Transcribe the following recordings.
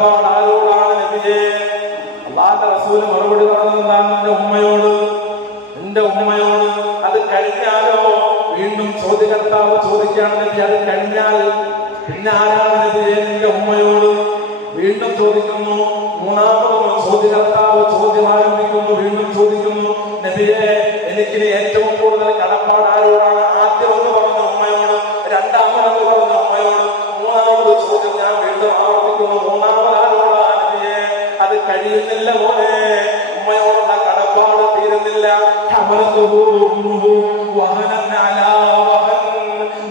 കടപ്പാട് ആരോടാണ് നബിയേ? അല്ലാഹുവിന്റെ റസൂൽ മറുപടി പറഞ്ഞതാണ് നിന്റെ ഉമ്മയോട്. അത് കഴിഞ്ഞാലോ വീണ്ടും ചോദ്യകർത്താവ് ചോദിക്കുകയാണ് നബി, അത് കഴിഞ്ഞാൽ പിന്നെ ആരാണ് നബിയെ? നിന്റെ ഉമ്മയോട്. വീണ്ടും ചോദിക്കുന്നു. മൂന്നാമതും ചോദ്യകർത്താവ് ചോദ്യം ആരംഭിക്കുന്നു. വീണ്ടും ചോദിക്കുന്നു, നബിയെ എനിക്കിനി ഏറ്റവും കൂടുതൽ കടപ്പാട് ആരോടാണ്? ആദ്യം ഒന്ന് പറഞ്ഞു ഉമ്മയോട്, രണ്ടാമത് പറഞ്ഞു ഉമ്മയോട്, മൂന്നാമത് ചോദ്യം ഞാൻ വീണ്ടും ആവർത്തിക്കുന്നു, മൂന്നാമത് ആരോടാണ് നബിയെ? അത് കഴിയുന്നില്ല മോനെ, ഉമ്മയോടുള്ള കടപ്പാട് തീരുന്നില്ല.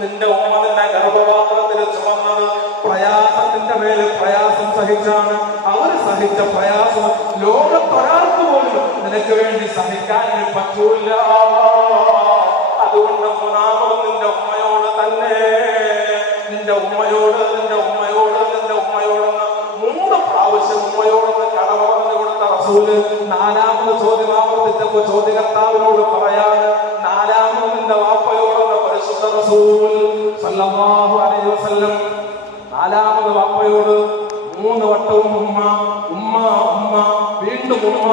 നിന്റെ ഉമ്മ നിന്നെ ഗർഭപാത്രത്തിൽ ചുമന്നത് പ്രയാസത്തിന്റെ മേലെ പ്രയാസം സഹിച്ചാണ്. അവർ സഹിച്ച പ്രയാസം ലോകത്തൊരാൾക്ക് പോലും നിനക്ക് വേണ്ടി സഹിക്കാൻ പറ്റൂല. അതുകൊണ്ട് മൂന്നാമത് നിന്റെ ഉമ്മയോട് തന്നെ, നിന്റെ ഉമ്മയോട് 3 പ്രാവശ്യം ഉമ്മയോടൊന്ന് കട പറഞ്ഞു കൊടുത്ത റസൂല് നാലാമത് ചോദ്യം ആവർത്തിച്ചപ്പോ ചോദ്യകർത്താവിനോട് പറയാൻ നാലാമത് നിന്റെ വാപ്പയോടൊന്ന് പരിശുദ്ധ റസൂൽ സല്ലല്ലാഹു അലൈഹി വസല്ലം നാലാമത് വാപ്പയോട് 3 വട്ടവും ഉമ്മ ഉമ്മ ഉമ്മ വീണ്ടും ഉമ്മ.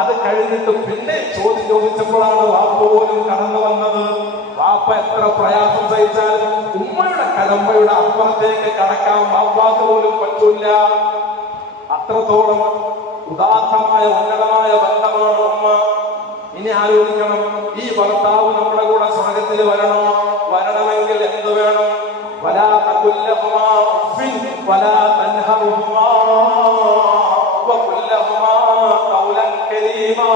അത് കഴിഞ്ഞിട്ട് പിന്നെ ചോദിച്ചപ്പോഴാണ് വാപ്പ പോലും കടന്നു വന്നത്. വാപ്പ എത്ര പ്രയാസം സഹിച്ചാലും ഉമ്മയുടെ കടമ്പയുടെ അപ്പുറത്തേക്ക് കടക്കാൻ വാപ്പാക്ക് പോലും പറ്റൂല. അത്രത്തോളം ഉദാത്തമായ ഉന്നതമായ ബന്ധമാണ് ഉമ്മ. ഇനി ആലോചിക്കണം, ഈ ഭർത്താവ് നമ്മുടെ കൂടെ സ്വർഗത്തിൽ വരണമെങ്കിൽ എന്ത് വേണം? വലാ തഖുൽ ലഹുമാ ഉഫ്ഫിൻ വലാ തൻഹറുഹുമാ വഖുൽ ലഹുമാ ഖൗലൻ കരീമാ.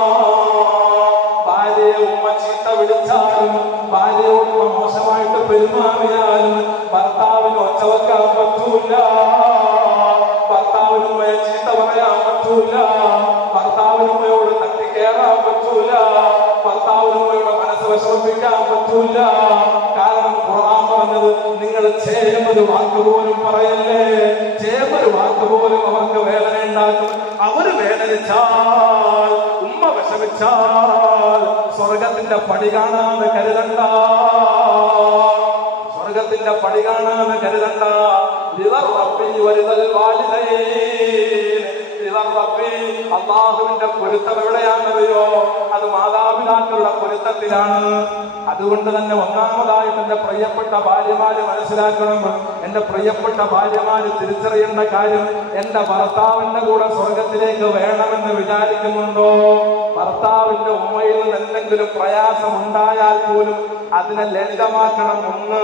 ഭാര്യയെ ഉമ്മ ചീത്ത വിളിച്ചാലും, ഭാര്യയോട് മോശമായിട്ട് പെരുമാറിയാലും ഭർത്താവിന് ഒച്ച വെക്കാൻ പറ്റൂല, ഭർത്താവിന് ഉമ്മയെ ചീത്ത പറയാൻ പറ്റൂല, ഭർത്താവിന് ഉമ്മയോട് തട്ടിക്കേറാൻ പറ്റൂല, ഭർത്താവിന് ഉമ്മയുടെ മനസ്സ് വിഷമിപ്പിക്കാൻ പറ്റൂല. കാരണം ഖുർആൻ പറഞ്ഞത് നിങ്ങൾ ചേമൊരു വാക്ക് പോലും പറയല്ലേ. ചേമൊരു വാക്ക് പോലും അവർക്ക് വേദന ഉണ്ടാക്കും. അവര് വേദനിച്ചാൽ, ഉമ്മ വിഷമിച്ചാൽ സ്വർഗത്തിന്റെ പടി കാണാതെ കരുതണ്ട, സ്വർഗത്തിന്റെ പടി കാണാതെ കരുതണ്ട. അള്ളാഹുവിന്റെ പൊരുത്തം എവിടെയാണെന്നറിയോ? അത് മാതാപിതാക്കളുടെ പൊരുത്തത്തിലാണ്. അതുകൊണ്ട് തന്നെ ഒന്നാമതായിട്ട് എന്റെ പ്രിയപ്പെട്ട ഭാര്യമാര് മനസ്സിലാക്കണം, എന്റെ പ്രിയപ്പെട്ട ഭാര്യമാര് തിരിച്ചറിയേണ്ട കാര്യം, എന്റെ ഭർത്താവിന്റെ കൂടെ സ്വർഗത്തിലേക്ക് വേണമെന്ന് വിചാരിക്കുന്നുണ്ടോ? ഭർത്താവിന്റെ ഉമ്മയിൽ നിന്ന് എന്തെങ്കിലും പ്രയാസം ഉണ്ടായാൽ പോലും അതിനെ ലളിതമാക്കണം. ഒന്ന്